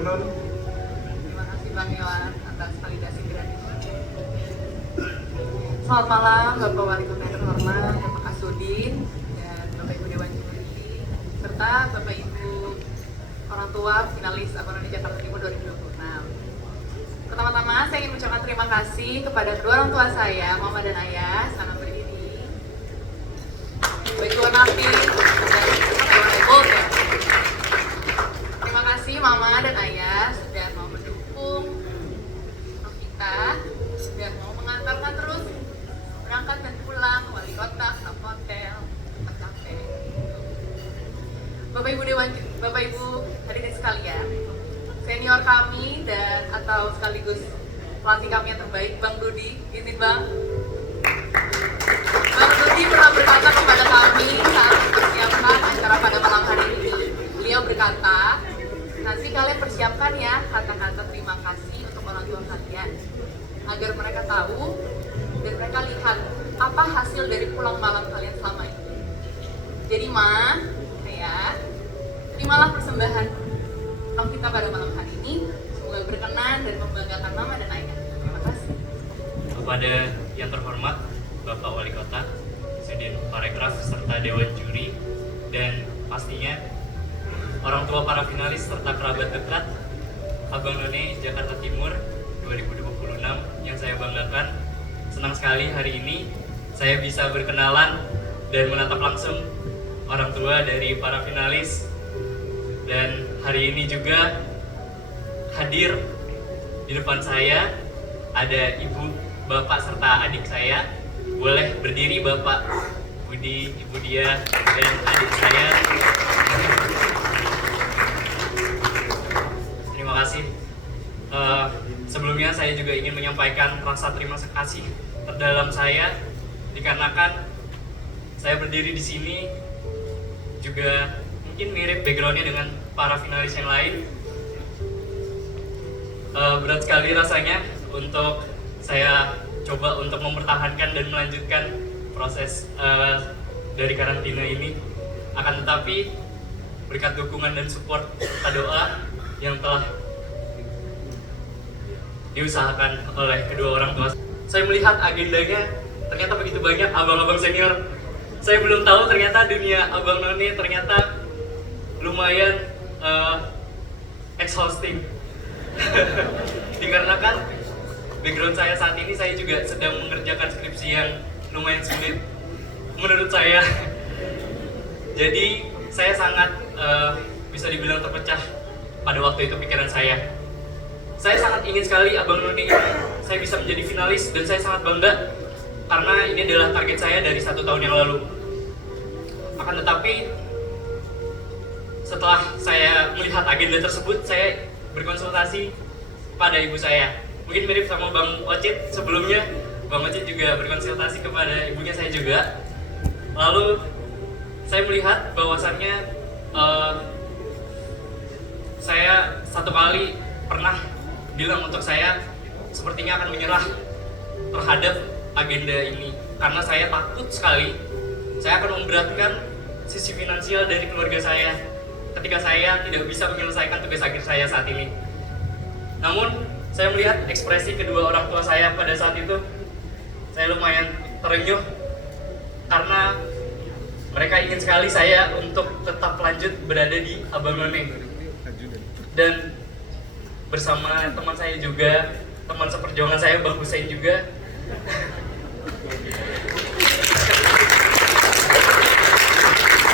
Nun. Terima kasih Bang Yohan atas validasi gratis. Selamat malam Bapak Wali Kota yang terhormat, Bapak Kasudin, dan Bapak Ibu Dewan Juri, serta Bapak Ibu orang tua finalis Abang None Jakarta Timur 2026. Pertama-tama saya ingin mengucapkan terima kasih kepada kedua orang tua saya, Mama dan Ayah, selamat berdiri. Baik Tuan Nafi dan Ibu ya. Terima kasih Mama dan Ayah sudah mau mendukung Novita, sudah mau mengantarkan terus berangkat dan pulang wali kota ke hotel tempat kafe. Bapak Ibu hadirin sekalian, senior kami dan atau sekaligus pelatih kami yang terbaik, Bang Dudi, izin Bang. Bang Dudi pernah berkata kepada kami saat mempersiapkan acara pada malam hari ini. Beliau berkata, nanti kalian persiapkan ya kata-kata terima kasih untuk orang tua kalian, agar mereka tahu dan mereka lihat apa hasil dari pulang malam kalian selama ini. Jadi Ma, Ayah, terimalah persembahan kita pada malam hari ini. Semoga berkenan dan membanggakan Mama dan Ayah. Terima kasih. Kepada yang terhormat Bapak Wali Kota, Sudin Parekraf serta Dewan Juri, dan pastinya orang tua para finalis serta kerabat dekat Abang None Jakarta Timur 2026 yang saya banggakan. Senang sekali hari ini saya bisa berkenalan dan menatap langsung orang tua dari para finalis. Dan hari ini juga hadir di depan saya ada ibu, bapak, serta adik saya. Boleh berdiri Bapak Budi, Ibu Dia, dan adik saya. Terima kasih. Sebelumnya saya juga ingin menyampaikan rasa terima kasih terdalam saya, dikarenakan saya berdiri di sini juga mungkin mirip backgroundnya dengan para finalis yang lain. Berat sekali rasanya untuk saya coba untuk mempertahankan dan melanjutkan proses dari karantina ini. Akan tetapi berkat dukungan dan support serta doa yang telah diusahakan oleh kedua orang tua, saya melihat agendanya ternyata begitu banyak abang-abang senior. Saya belum tahu ternyata dunia Abang None ternyata lumayan exhausting. Dikarenakan background saya saat ini, saya juga sedang mengerjakan skripsi yang lumayan sulit menurut saya. Jadi saya sangat bisa dibilang terpecah pada waktu itu pikiran saya. Saya sangat ingin sekali Abang None ini saya bisa menjadi finalis, dan saya sangat bangga karena ini adalah target saya dari 1 tahun yang lalu. Akan tetapi setelah saya melihat agenda tersebut, saya berkonsultasi pada ibu saya. Mungkin mirip sama Bang Ocit sebelumnya, Bang Ocit juga berkonsultasi kepada ibunya saya juga. Lalu saya melihat bahwasannya saya satu kali pernah bilang untuk saya sepertinya akan menyerah terhadap agenda ini, karena saya takut sekali saya akan memberatkan sisi finansial dari keluarga saya ketika saya tidak bisa menyelesaikan tugas akhir saya saat ini. Namun saya melihat ekspresi kedua orang tua saya pada saat itu, saya lumayan terenyuh karena mereka ingin sekali saya untuk tetap lanjut berada di Abang None. Dan bersama teman saya juga, teman seperjuangan saya Bang Hussein juga,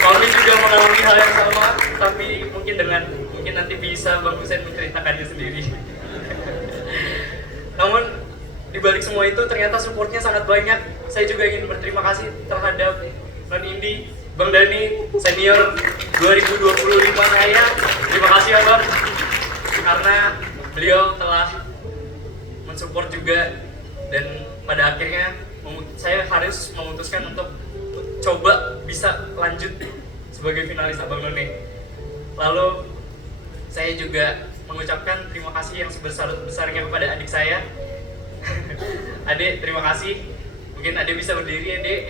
kami juga mengalami hal yang sama, tapi mungkin nanti bisa Bang Hussein menceritakannya sendiri. Namun di balik semua itu ternyata supportnya sangat banyak. Saya juga ingin berterima kasih terhadap Non Indi, Bang Dani, senior 2025 saya. Terima kasih ya Bang, karena beliau telah mensupport juga, dan pada akhirnya saya harus memutuskan untuk coba bisa lanjut sebagai finalis Abang None. Lalu saya juga mengucapkan terima kasih yang sebesar-besarnya kepada adik saya. Adik, terima kasih. Mungkin adik bisa berdiri ya, Dek.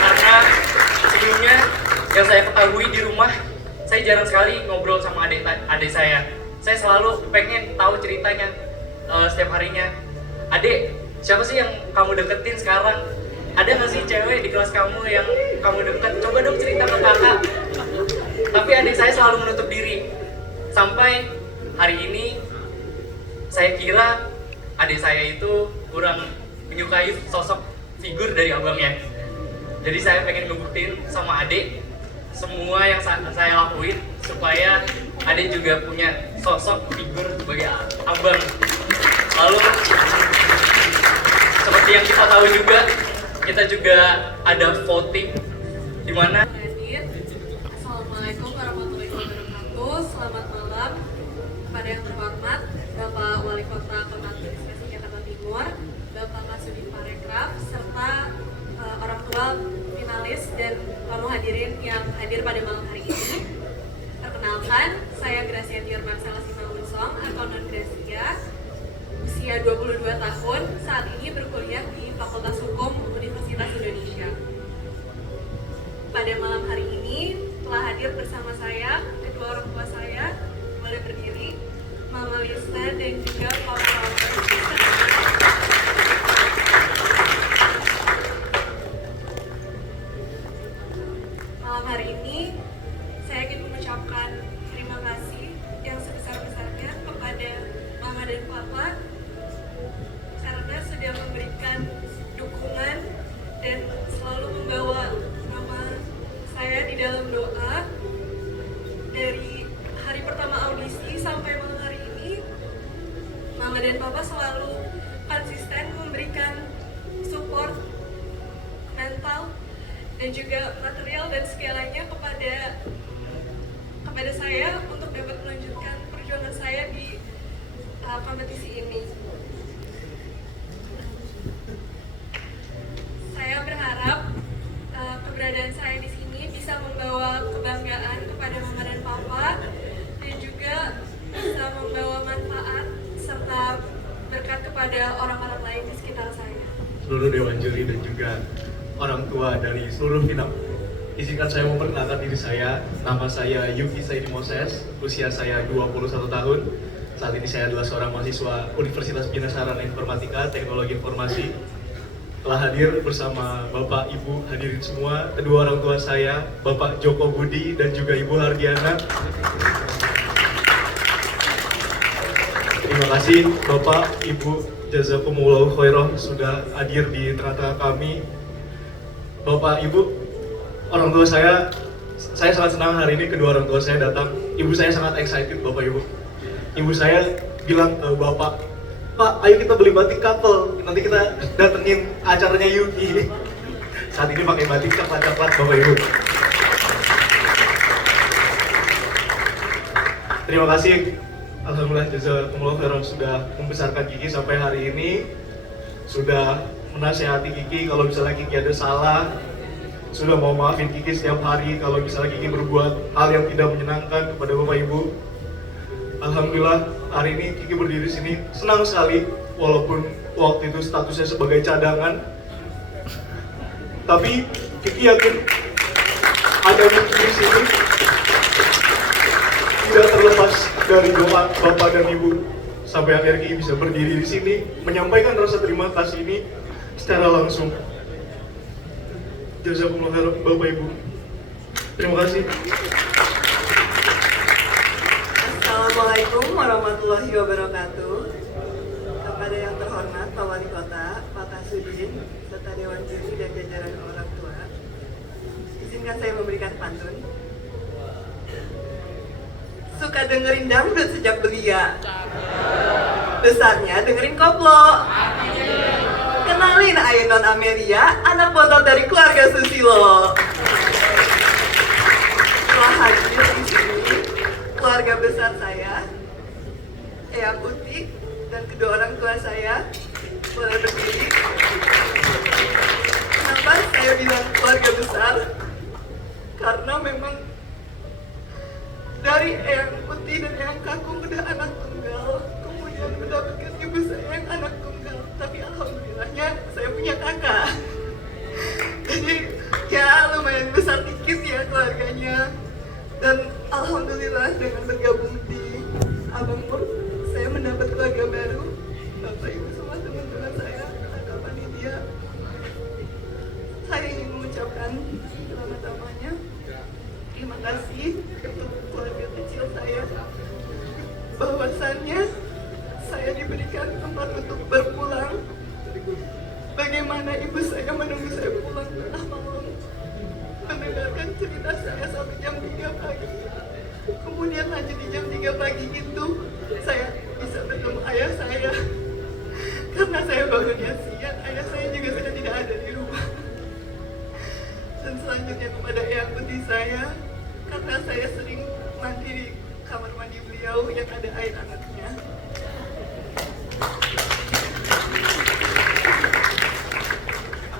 Karena sebelumnya yang saya ketahui di rumah, saya jarang sekali ngobrol sama adik saya. Saya selalu pengen tahu ceritanya setiap harinya. Adik, siapa sih yang kamu deketin sekarang? Ada nggak sih cewek di kelas kamu yang kamu deket? Coba dong cerita ke kakak. Tapi adik saya selalu menutup diri. Sampai hari ini saya kira adik saya itu kurang menyukai sosok figur dari abangnya. Jadi saya pengen ngebuktiin sama adik semua yang saya lakuin supaya adik juga punya sosok figur sebagai abang. Lalu seperti yang kita tahu juga, kita juga ada voting di mana. Assalamualaikum warahmatullahi wabarakatuh. Selamat malam kepada yang terhormat Bapak Wali Kota Kota Administrasi Jakarta Timur, Bapak Kasudin Parekraf, serta orang tua finalis dan kamu hadirin yang hadir pada malam hari ini. Perkenalkan, saya Gracia Dior Marcella Simangunsong atau Non Gracia, usia 22 tahun, saat ini berkuliah di Fakultas Hukum Universitas Indonesia. Pada malam hari ini telah hadir bersama saya kedua orang tua saya, boleh berdiri, Mama Lista dan juga Papa. Malam hari ini saya ingin mengucapkan terima kasih yang sebesar-besarnya kepada Mama dan Papa karena sudah memberikan dukungan dan selalu membawa nama saya di dalam doa dari hari pertama audisi sampai malam hari ini. Mama dan Papa selalu konsisten memberikan support mental dan juga material dan segalanya kepada saya untuk dapat melanjutkan perjuangan saya di kompetisi ini. Saya berharap keberadaan saya di sini bisa membawa kebanggaan kepada Mama dan Papa dan juga bisa membawa manfaat serta berkat kepada orang-orang lain di sekitar saya. Seluruh Dewan Juri dan juga orang tua dari seluruh final. Izinkan saya memperkenalkan diri saya. Nama saya Yuki Saidi Moses, usia saya 21 tahun. Saat ini saya adalah seorang mahasiswa Universitas Bina Sarana Informatika Teknologi Informasi. Telah hadir bersama Bapak, Ibu, hadirin semua, kedua orang tua saya, Bapak Joko Budi dan juga Ibu Hardiana. Terima kasih Bapak, Ibu, jazakumullahu khairan sudah hadir di tengah-tengah kami. Bapak, Ibu, orang tua saya sangat senang hari ini kedua orang tua saya datang. Ibu saya sangat excited, Bapak, Ibu. Ibu saya bilang ke Bapak, Pak, ayo kita beli batik couple, nanti kita datengin acaranya Yuki. Saat ini pakai batik coklat-coklat, Bapak Ibu. Terima kasih, alhamdulillah jazakumullah khairan sudah membesarkan Kiki sampai hari ini, sudah menasehati Kiki kalau misalnya Kiki ada salah, sudah mau maafin Kiki setiap hari kalau misalnya Kiki berbuat hal yang tidak menyenangkan kepada Bapak Ibu. Alhamdulillah hari ini Kiki berdiri di sini senang sekali, walaupun waktu itu statusnya sebagai cadangan. Tapi Kiki yakin ada Kiki di sini tidak terlepas dari doa Bapak dan Ibu sampai akhirnya Kiki bisa berdiri di sini menyampaikan rasa terima kasih ini secara langsung. Jazakumullah khairan Bapak Ibu. Terima kasih. Assalamualaikum warahmatullahi wabarakatuh. Kepada yang terhormat Pak Wali Kota, Pak Kasudin, serta Dewan Juri dan jajaran orang tua, izinkan saya memberikan pantun. Suka dengerin dangdut sejak belia, besarnya dengerin koplo. Kenalin Ayu Non Amelia, anak bontot dari keluarga Susilo. Telah hadir di sini keluarga besar saya, Eyang Uti, dan kedua orang tua saya. Boleh berdiri. Kenapa saya bilang keluarga besar? Karena memang dari Eyang Uti dan Eyang Kakung udah anak tunggal, kemudian mendapatkan ibu saya yang anak tunggal. Tapi alhamdulillahnya saya punya kakak. Jadi ya lumayan besar dikit ya keluarganya. Dan Alhamdulillah dengan bergabung di Abang Mur, saya mendapat keluarga baru. Bapak Ibu semua teman-teman saya, kakak panitia, saya ingin mengucapkan pertama-tamanya terima kasih untuk keluarga kecil saya, bahwasannya saya diberikan tempat untuk berpulang. Bagaimana ibu saya menunggu saya pulang tengah malam, mendengarkan cerita saya sampai jam 3 pagi. Kemudian lanjut di jam 3 pagi itu saya bisa bertemu ayah saya. Karena saya bangunnya siang, ayah saya juga sudah tidak ada di rumah. Dan selanjutnya kepada eyang putih saya, karena saya sering mandi di kamar mandi beliau yang ada air hangatnya.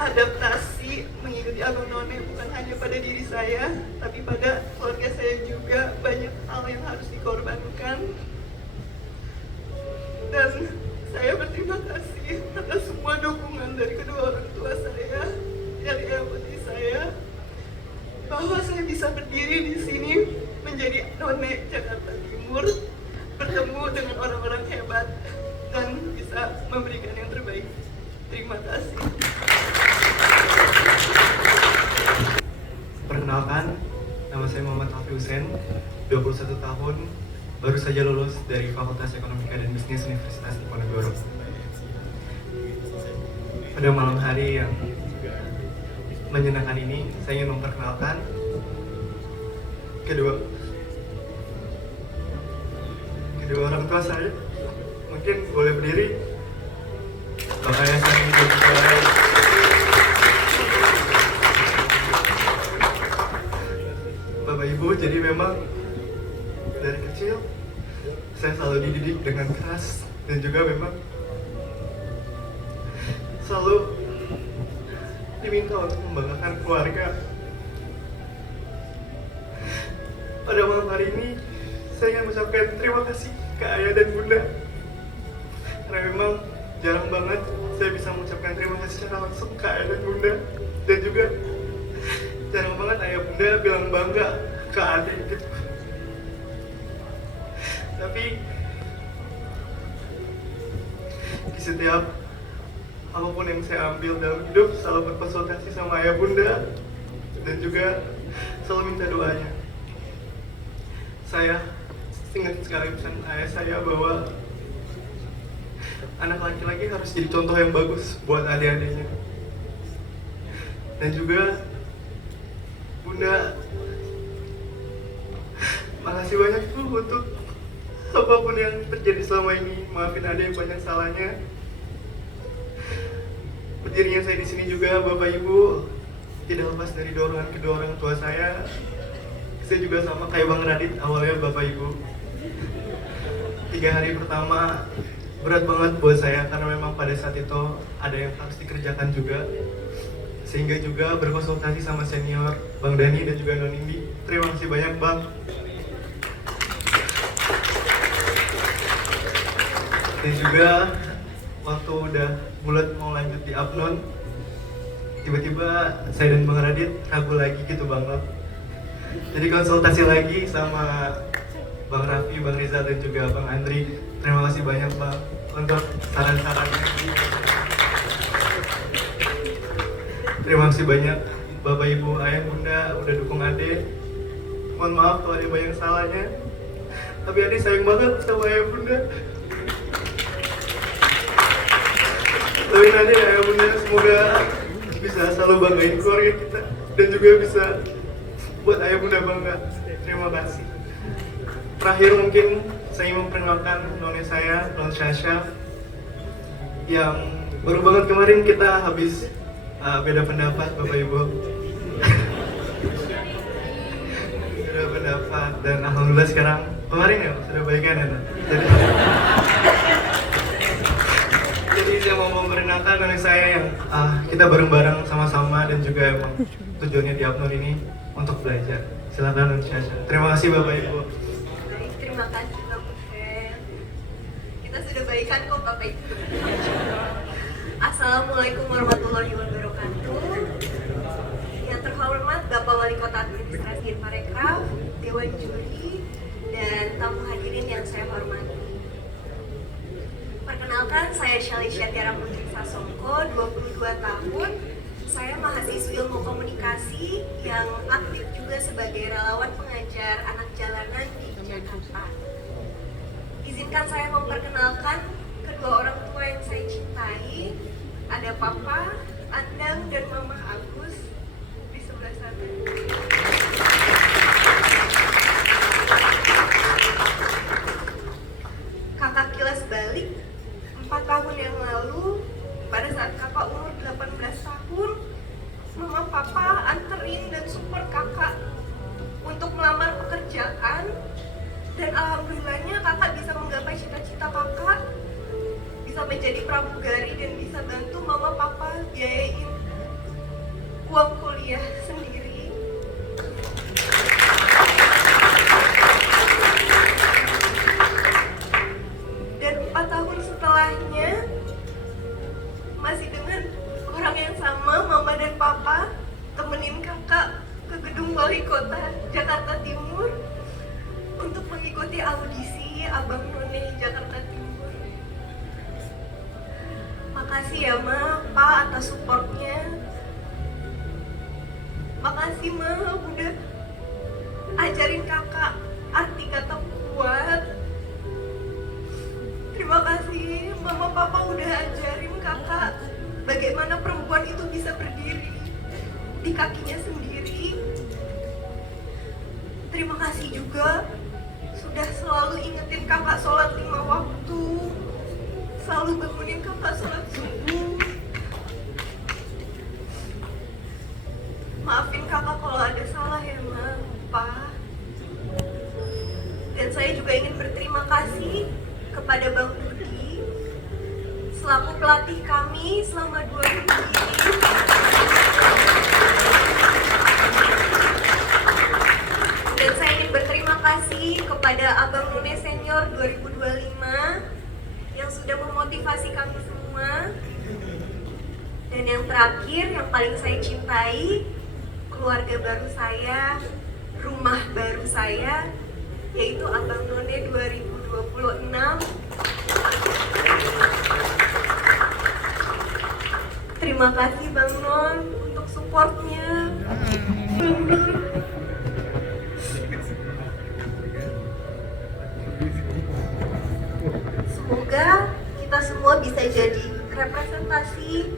Adaptasi mengikuti Abang None bukan hanya pada diri saya, tapi pada keluarga saya juga. Banyak hal yang harus dikorbankan. Dan saya berterima kasih atas semua dukungan dari kedua orang tua saya, dari eyang putih saya, bahwa saya bisa berdiri di sini menjadi None Jakarta Timur, bertemu dengan orang-orang hebat, dan bisa memberikan yang terbaik. Terima kasih. Perkenalkan, nama saya Muhammad Alfi Hussein, 21 tahun, baru saja lulus dari Fakultas Ekonomika dan Bisnis Universitas Diponegoro. Pada malam hari yang menyenangkan ini, saya ingin memperkenalkan kedua orang tua saya. Mungkin boleh berdiri. Bapak ayah saya juga Bapak Ibu, jadi memang dari kecil saya selalu dididik dengan keras dan juga memang selalu diminta untuk membanggakan keluarga. Pada malam hari ini saya ingin mengucapkan terima kasih ke ayah dan bunda, karena memang jarang banget saya bisa mengucapkan terima kasih secara langsung ke ayah dan bunda, dan juga jarang banget ayah bunda bilang bangga ke adik gitu. Tapi di setiap apapun yang saya ambil dalam hidup selalu berkonsultasi sama ayah bunda dan juga selalu minta doanya. Saya ingat sekali pesan ayah saya bahwa anak laki-laki harus jadi contoh yang bagus buat adik-adiknya. Dan juga bunda, makasih banyak tuh untuk apapun yang terjadi selama ini. Maafin adik banyak salahnya. Berdirinya saya di sini juga Bapak Ibu tidak lepas dari dorongan kedua orang tua saya. Saya juga sama kayak Bang Radit, awalnya Bapak Ibu 3 hari pertama berat banget buat saya, karena memang pada saat itu ada yang harus dikerjakan juga, sehingga juga berkonsultasi sama senior Bang Dani dan juga Non Indi. Terima kasih banyak Bang. Dan juga waktu udah bulat mau lanjut di Apnon, tiba-tiba saya dan Bang Radit ragu lagi gitu banget. Jadi konsultasi lagi sama Bang Raffi, Bang Rizal, dan juga Bang Andri. Terima kasih banyak Bang untuk saran-sarannya. Terima kasih banyak Bapak Ibu, Ayah, Bunda udah dukung adik. Mohon maaf kalau ada banyak salahnya, tapi adik sayang banget sama Ayah Bunda. Doain adik Ayah Bunda semoga bisa selalu banggain keluarga kita dan juga bisa buat Ayah Bunda bangga. Terima kasih. Terakhir mungkin saya ingin memperkenalkan none saya, Non Syasha, yang baru banget kemarin kita habis beda pendapat Bapak Ibu. Beda pendapat, dan alhamdulillah sekarang kemarin ya sudah baikan ya. Jadi saya mau memperkenalkan none saya yang kita bareng-bareng sama-sama dan juga emang tujuannya di Apnon ini untuk belajar. Silakan Non Syasha. Terima kasih Bapak Ibu. Terima kasih Bang Hussein. Kita sudah baikan kok Bapak Ibu. Assalamualaikum warahmatullahi wabarakatuh. Yang Yang terhormat Bapak Wali Kota Administrasi Parekraf, Dewan Juri, dan tamu hadirin yang saya hormati. Perkenalkan, saya Shalisha Tiara Putri Sasongko, 22 tahun. Saya mahasiswi ilmu komunikasi yang aktif juga sebagai relawan pengajar anak jalanan di Jakarta. Izinkan saya memperkenalkan kedua orang tua yang saya cintai. Ada Papa, Andang, dan Mama Agus di sebelah sana. Kakak kilas balik 4 tahun yang lalu, pada saat kakak umur 18 tahun, Mama Papa anterin dan support kakak untuk melamar pekerjaan. Dan alhamdulillahnya kakak bisa menggapai cita-cita kakak, bisa menjadi pramugari dan bisa bantu Mama Papa biayain uang kuliah sendiri. Dan 4 tahun setelahnya, masih dengan orang yang sama, Mama dan Papa temenin kakak ke gedung Wali Kota Jakarta Timur untuk mengikuti audisi Abang None Jakarta Timur. Makasih ya Ma, Pa atas supportnya. Makasih Ma udah ajarin kakak arti kata kuat. Terima kasih Mama Papa udah ajarin kakak bagaimana perempuan itu bisa berdiri di kakinya sendiri. Terima kasih juga sudah selalu ingetin kakak sholat 5 waktu, selalu bangunin kakak sholat subuh. Maafin kakak kalau ada salah ya Ma, Pa. Dan saya juga ingin berterima kasih kepada Bang Budi selaku pelatih kami selama 2 minggu ini. Dan saya ingin berterima kasih kepada Abang None Senior 2025 yang sudah memotivasi kami semua. Dan yang terakhir, yang paling saya cintai, keluarga baru saya, rumah baru saya, yaitu Abang None 2026. Terima kasih Bang Non untuk supportnya. Bang Non. Semoga kita semua bisa jadi representasi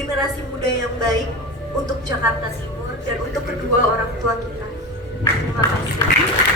generasi muda yang baik untuk Jakarta Timur dan untuk kedua orang tua kita. Terima kasih.